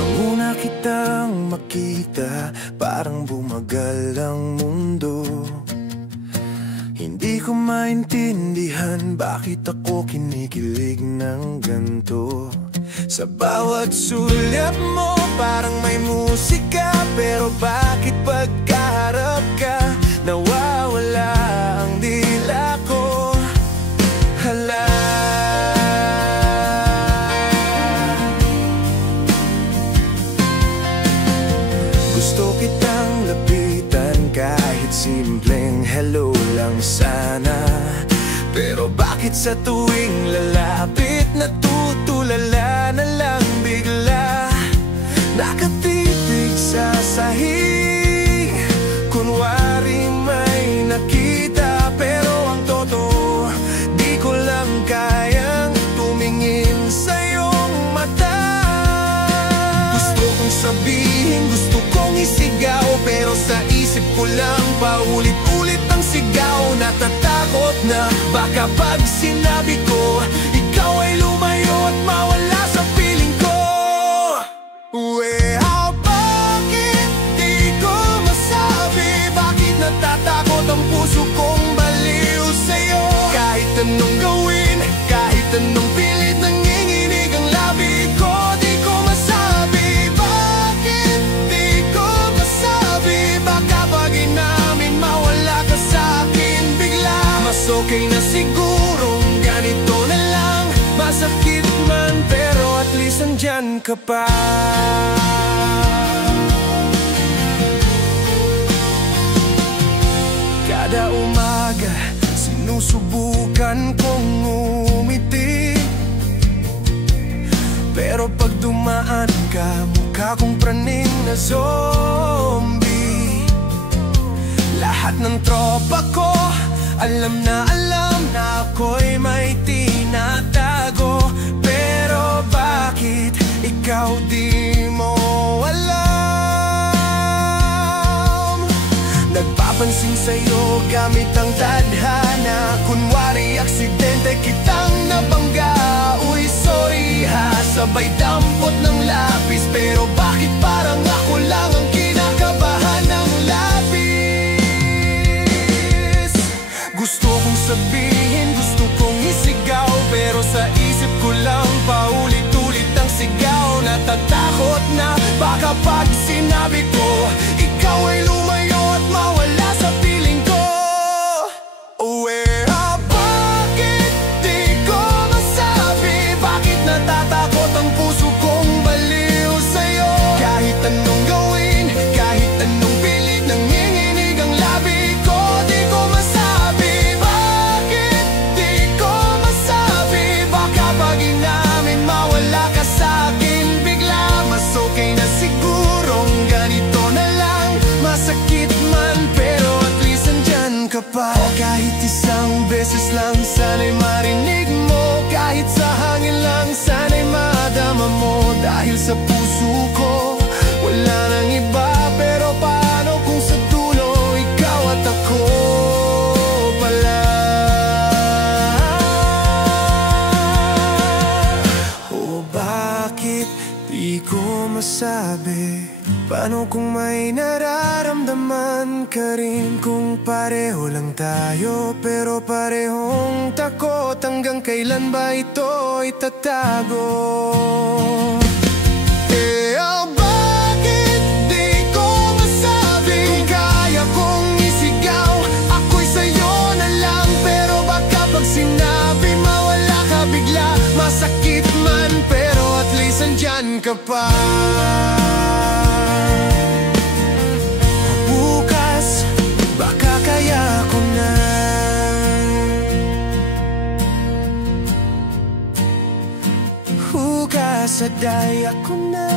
Nang una kitang makita, parang bumagal ang mundo. Hindi ko maintindihan bakit ako kinikilig ng ganto. Sa bawat sulyap mo parang may musika, pero bakit pagkaharap ka nawawala ang dila ko? Hala, gusto kitang lapitan kahit simpleng hello lang sana. Pero bakit sa tuwing lalapit natutulala na lang bigla? Nakatitig sa sahig, kunwari may nakita, pero ang totoo di ko lang kayang tumingin sa iyong mata. Gusto kong sabihin, gusto kong isigaw, pero sa isip ko lang paulit-ulit ang sigaw. Natatakot na baka pag sinabi ko ikaw ay lumayo at mawala sa piling ko. Bakit di ko masabi? Bakit natatakot ang puso kong baliw sa'yo? Kahit anong gawin, kahit anong pilit, nanginginig ang labi ko. Di ko masabi, bakit di ko masabi? Baka pag inamin mawala ka sa'kin bigla. Mas okay na sigurong ganito na lang. Masakit man pero at least andyan ka pa. Kada umaga sinusubukan kong umiti, pero pag dumaan ka mukha kong praning na zombie. Lahat ng tropa ko alam na ako'y may tinatago, pero bakit ikaw di mo alam? Nagpapansin sa'yo gamit ang tadhana, kunwari aksidente kitang nabangga. Uy, sorry ha, sabay dampot ng lapis, pero bakit parang ako lang ang kinakabahan ng labis? Gusto kong sabihin, gusto kong isigaw, pero sa isip ko lang paulit-ulit ang sigaw. Natatakot na baka pag sinabi ko ikaw ay lumayo at mawala sa piling ko. Bakit di ko masabi? Bakit natatakot ang puso kong baliw sa'yo? Kahit anong gawin, kahit anong pilit, nanginginig ang labi ko. Di ko masabi, bakit di ko masabi? Baka pag inamin mawala ka sa'kin bigla. Mas okay na sigurong ganito na lang. Masakit man pero at least andyan ka pa. Kahit isang beses lang sana'y marinig mo, kahit sa hangin lang sana'y madama mo. Dahil sa puso ko wala nang iba, pero paano kung sa dulo ikaw at ako pala? Bakit di ko masabi? Paano kung may nararamdaman ka rin? Kung pareho lang tayo pero parehong takot, hanggang kailan ba ito itatago? Bakit di ko masabi? Kung kaya kong isigaw, ako'y sa'yo na lang, pero baka pag sinabi mawala ka bigla. Masakit man pero at least andyan ka pa. Bukas baka kaya ko na hugas sa daya ko na.